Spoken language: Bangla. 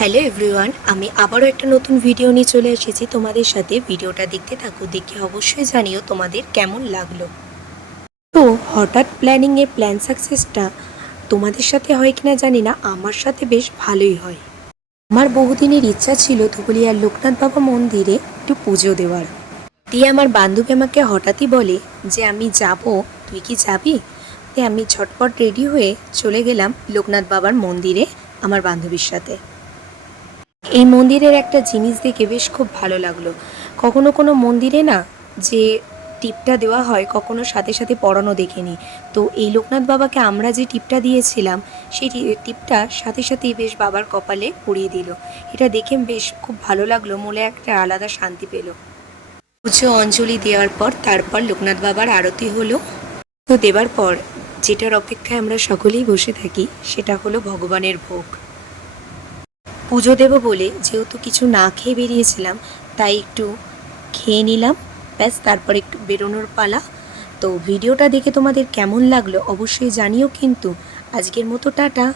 হ্যালো এভরিওয়ান, আমি আবারও একটা নতুন ভিডিও নিয়ে চলে এসেছি তোমাদের সাথে। ভিডিওটা দেখতে থাকো, দেখে অবশ্যই জানিও তোমাদের কেমন লাগলো। তো হঠাৎ প্ল্যান সাকসেসটা তোমাদের সাথে হয় কিনা জানি না, আমার সাথে বেশ ভালোই হয়। আমার বহুদিনের ইচ্ছা ছিল ধুবুলিয়ার লোকনাথ বাবা মন্দিরে একটু পুজো দেওয়ার। দিয়ে আমার বান্ধবী আমাকে হঠাৎই বলে যে আমি যাব, তুই কি যাবি? দিয়ে আমি ঝটপট রেডি হয়ে চলে গেলাম লোকনাথ বাবার মন্দিরে আমার বান্ধবীর সাথে। এই মন্দিরের একটা জিনিস দেখে বেশ খুব ভালো লাগলো। কখনো কোনো মন্দিরে না যে টিপটা দেওয়া হয়, কখনো সাথে সাথে পরানো দেখিনি। তো এই লোকনাথ বাবাকে আমরা যে টিপটা দিয়েছিলাম, সেই টিপটা সাথে সাথেই বেশ বাবার কপালে পরিয়ে দিল। এটা দেখে বেশ খুব ভালো লাগলো, মনে একটা আলাদা শান্তি পেল। পুজো অঞ্জলি দেওয়ার পর তারপর লোকনাথ বাবার আরতি হলো। তো দেবার পর যেটার অপেক্ষায় আমরা সকলেই বসে থাকি সেটা হলো ভগবানের ভোগ। পুজো দেব বলে যেহেতু কিছু না খেয়ে বেরিয়েছিলাম, তাই একটু খেয়ে নিলাম, ব্যাস তারপর একটু বেরোনোর পালা। তো ভিডিওটা দেখে তোমাদের কেমন লাগলো অবশ্যই জানিও কিন্তু। আজকের মতো টাটা।